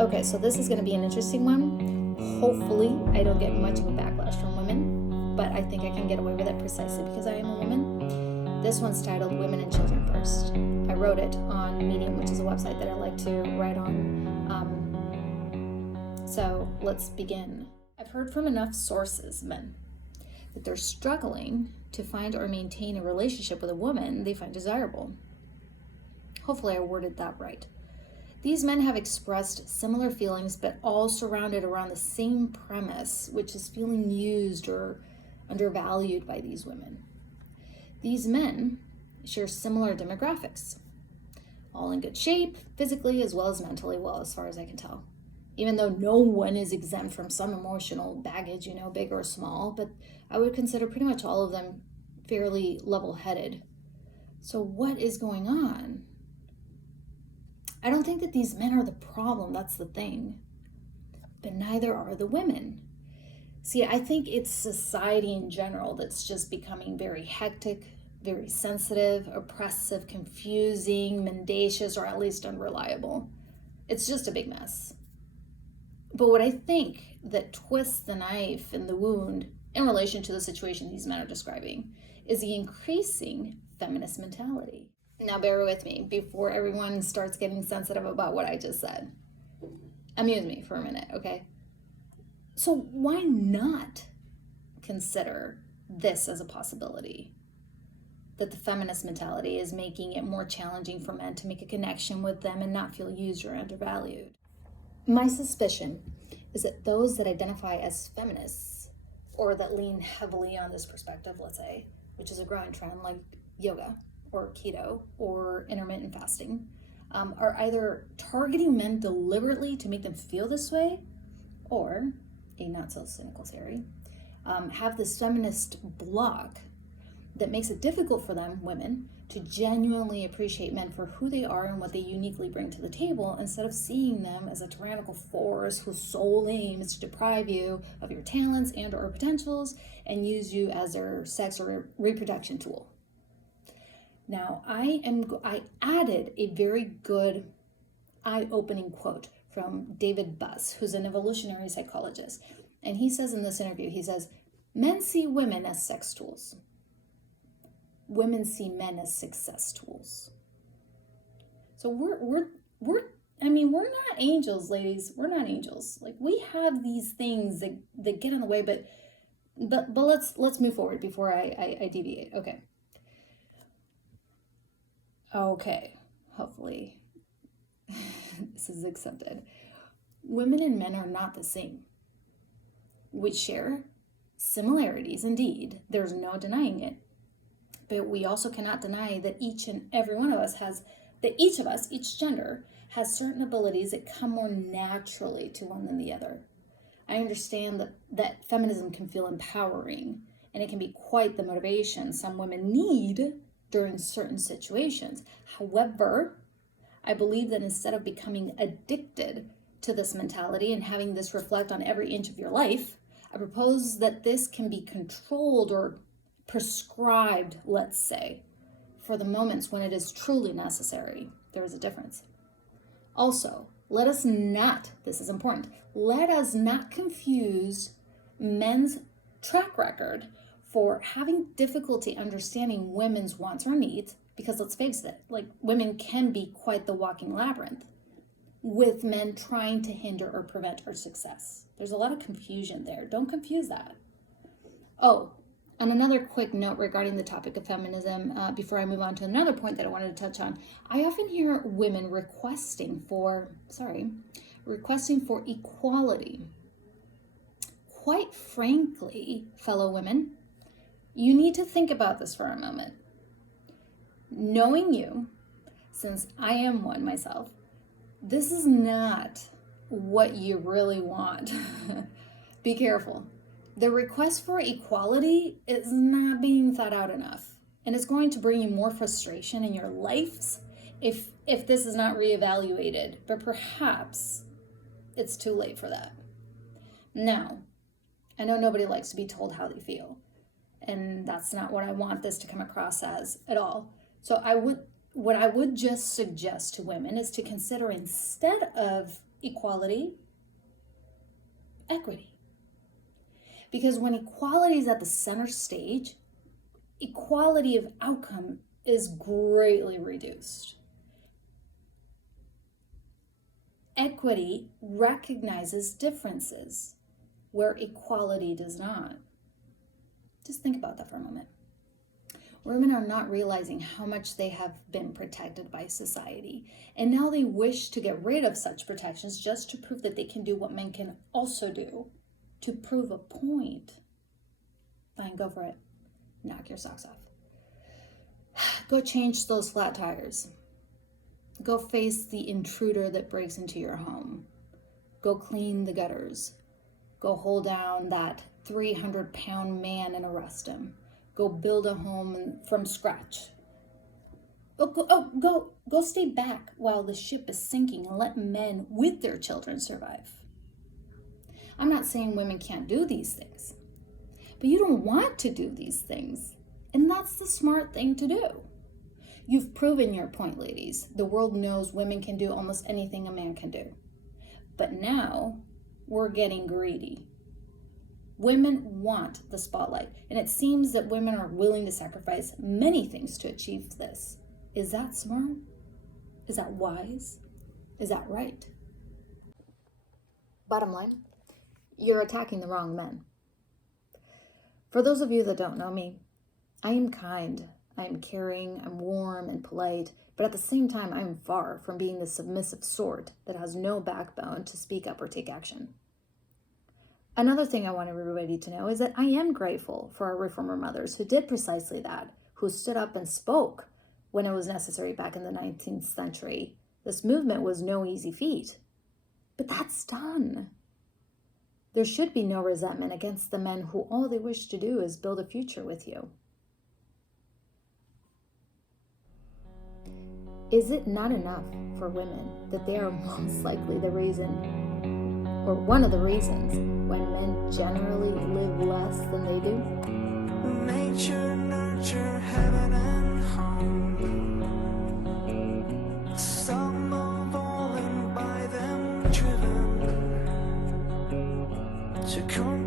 Okay, so this is going to be an interesting one. Hopefully, I don't get much of a backlash from women, but I think I can get away with it precisely because I am a woman. This one's titled Women and Children First. I wrote it on Medium, which is a website that I like to write on. So let's begin. I've heard from enough sources, men, that they're struggling to find or maintain a relationship with a woman they find desirable. Hopefully, I worded that right. These men have expressed similar feelings, but all surrounded around the same premise, which is feeling used or undervalued by these women. These men share similar demographics, all in good shape, physically as well as mentally well, as far as I can tell. Even though no one is exempt from some emotional baggage, big or small, but I would consider pretty much all of them fairly level-headed. So what is going on? I don't think that these men are the problem, that's the thing. But neither are the women. See, I think it's society in general that's just becoming very hectic, very sensitive, oppressive, confusing, mendacious, or at least unreliable. It's just a big mess. But what I think that twists the knife in the wound in relation to the situation these men are describing is the increasing feminist mentality. Now bear with me before everyone starts getting sensitive about what I just said. Amuse me for a minute, okay? So why not consider this as a possibility? That the feminist mentality is making it more challenging for men to make a connection with them and not feel used or undervalued. My suspicion is that those that identify as feminists, or that lean heavily on this perspective, let's say, which is a growing trend like yoga, or keto, or intermittent fasting, are either targeting men deliberately to make them feel this way, or, a not so cynical theory, have this feminist block that makes it difficult for them, women, to genuinely appreciate men for who they are and what they uniquely bring to the table, instead of seeing them as a tyrannical force whose sole aim is to deprive you of your talents and or potentials and use you as their sex or reproduction tool. Now, I added a very good eye-opening quote from David Buss, who's an evolutionary psychologist. And he says in this interview, he says, men see women as sex tools. Women see men as success tools. So we're not angels, ladies. We're not angels. Like, we have these things that get in the way, but let's move forward before I deviate. Okay, hopefully this is accepted. Women and men are not the same. We share similarities, indeed. There's no denying it. But we also cannot deny that each gender, has certain abilities that come more naturally to one than the other. I understand that feminism can feel empowering, and it can be quite the motivation some women need during certain situations. However, I believe that instead of becoming addicted to this mentality and having this reflect on every inch of your life, I propose that this can be controlled or prescribed, let's say, for the moments when it is truly necessary. There is a difference. Also, this is important, let us not confuse men's track record for having difficulty understanding women's wants or needs, because let's face it, like, women can be quite the walking labyrinth, with men trying to hinder or prevent our success. There's a lot of confusion there. Don't confuse that. Oh, and another quick note regarding the topic of feminism, before I move on to another point that I wanted to touch on. I often hear women requesting for equality. Quite frankly, fellow women, you need to think about this for a moment. Knowing you, since I am one myself, this is not what you really want. Be careful. The request for equality is not being thought out enough, and it's going to bring you more frustration in your lives if this is not reevaluated, but perhaps it's too late for that. Now, I know nobody likes to be told how they feel, and that's not what I want this to come across as at all. So what I would just suggest to women is to consider, instead of equality, equity. Because when equality is at the center stage, equality of outcome is greatly reduced. Equity recognizes differences where equality does not. Just think about that for a moment. Women are not realizing how much they have been protected by society, and now they wish to get rid of such protections just to prove that they can do what men can also do, to prove a point. Fine, go for it. Knock your socks off. Go change those flat tires. Go face the intruder that breaks into your home. Go clean the gutters. Go hold down that 300-pound man and arrest him. Go build a home from scratch. Go stay back while the ship is sinking and let men with their children survive. I'm not saying women can't do these things, but you don't want to do these things, and that's the smart thing to do. You've proven your point, ladies. The world knows women can do almost anything a man can do. But now we're getting greedy. Women want the spotlight, and it seems that women are willing to sacrifice many things to achieve this. Is that smart? Is that wise? Is that right? Bottom line, you're attacking the wrong men. For those of you that don't know me, I am kind, I am caring, I'm warm and polite, but at the same time, I am far from being the submissive sort that has no backbone to speak up or take action. Another thing I want everybody to know is that I am grateful for our reformer mothers who did precisely that, who stood up and spoke when it was necessary back in the 19th century. This movement was no easy feat, but that's done. There should be no resentment against the men who all they wish to do is build a future with you. Is it not enough for women that they are most likely the reason, or one of the reasons, why men generally live less than they do? Nature, nurture, heaven and home. Some of all and by them driven to come